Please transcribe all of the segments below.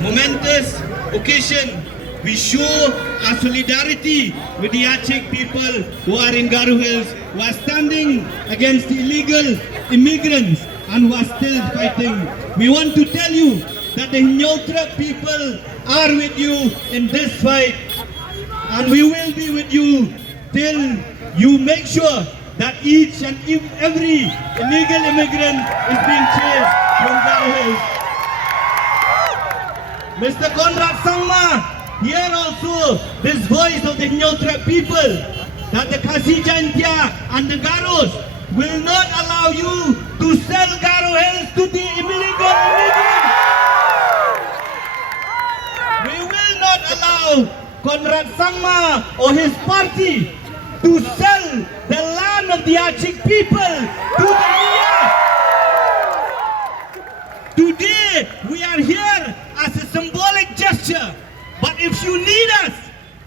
momentous occasion, we show our solidarity with the Aceh people who are in Garo Hills, who are standing against the illegal immigrants and who are still fighting. We want to tell you that the Hinyotra people are with you in this fight, and we will be with you till you make sure that each and every illegal immigrant is being chased from Garo Hills. Mr. Conrad Sangma, here also this voice of the Hinyotra people, that the Khasi Jaintia and the Garos will not allow you to sell Garo Hills to the illegal immigrants. We will not allow Conrad Sangma or his party to sell the land of the Aceh people to the Mia. Today we are here as a symbolic gesture, but if you need us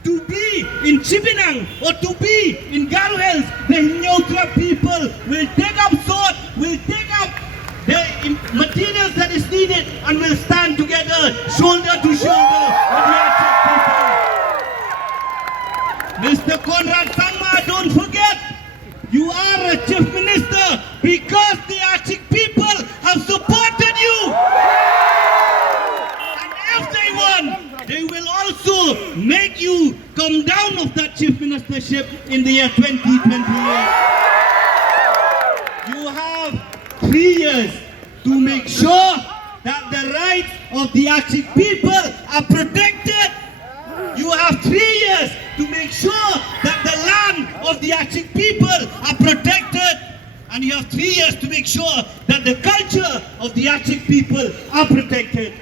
to be in Chibinang or to be in Garo Hills, the Hinyotra people will take up sword, will take up the materials that is needed and will stand together, shoulder to shoulder with the Aceh people. Mr. Conrad Sangma, don't forget, you are a chief minister because the Aceh people have supported you. And if they want, they will also make you come down of that chief ministership in the year 2028. You have 3 years to make sure that the rights of the Aceh people are protected. You have 3 years to make sure that the land of the Aceh people are protected. And you have 3 years to make sure that the culture of the Aceh people are protected.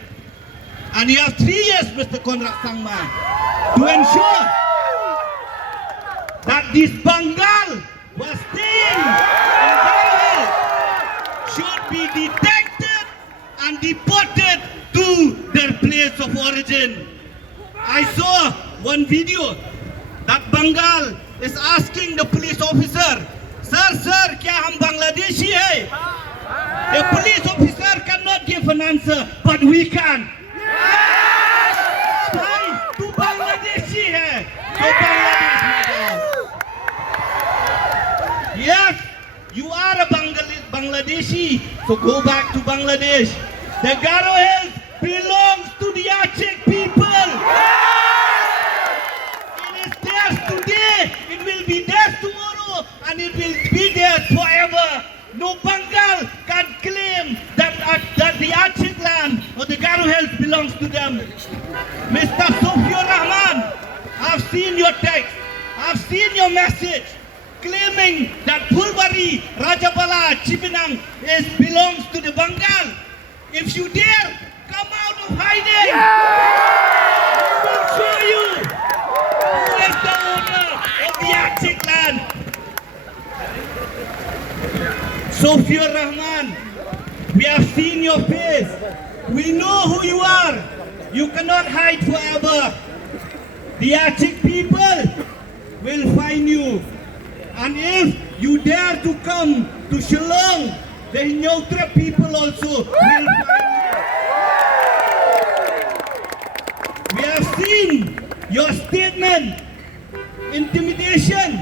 And you have 3 years, Mr. Conrad Sangma, to ensure that these Bengal who are staying in Garo should be detected and deported to their place of origin. I saw one video that Bengal is asking the police officer, Sir, kya hum Bangladeshi hai? The police officer cannot give an answer, but we can. Bhai, tu Bangladeshi hai. So Bangladesh mein jao. Yes, you are a Bangladeshi, so go back to Bangladesh. The Garo Hills belongs to the Aceh people. It is theirs today, it will be theirs tomorrow, and it will be theirs forever. No Bengal can claim that the Aceh land or the Garo Hills belongs to them. Mr. Sofiur Rahman, I've seen your text, I've seen your message claiming that Pulbari, Rajabala, Chibinang belongs to the Bengal. If you dare, come out of hiding. We will show you who is the owner of the Aceh land. Sofiur Rahman, we have seen your face. We know who you are. You cannot hide forever. The Aceh people will find you. And if you dare to come to Shillong, the Hinyotra people also will find you. We have seen your statement, intimidating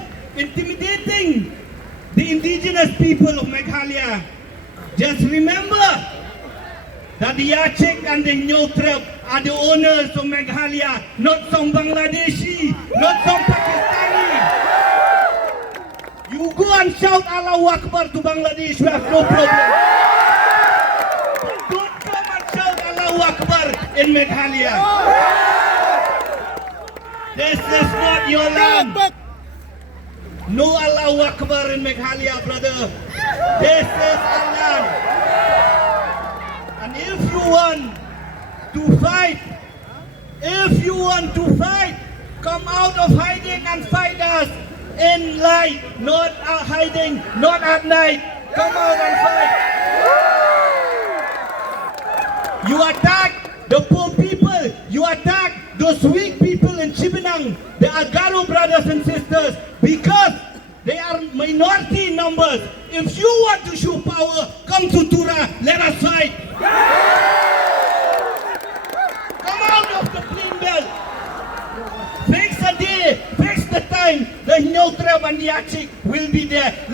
the indigenous people of Meghalaya. Just remember that the Aceh and the Hinyotra are the owners of Meghalaya, not some Bangladeshi, not some Pakistani. You go and shout Allahu Akbar to Bangladesh, we have no problem. But don't come and shout Allahu Akbar in Meghalaya. This is not your land. No Allahu Akbar in Meghalaya, brother. This is our land. And if you want to fight, come out of hiding and fight us in light, not hiding, not at night. Come out and fight. You attack the poor people. You attack those weak people in Chibinang, the Agaro brothers and sisters, because they are minority in numbers. If you want to show power, come to Tura, let us fight. Nyautrab and the Achik will be there.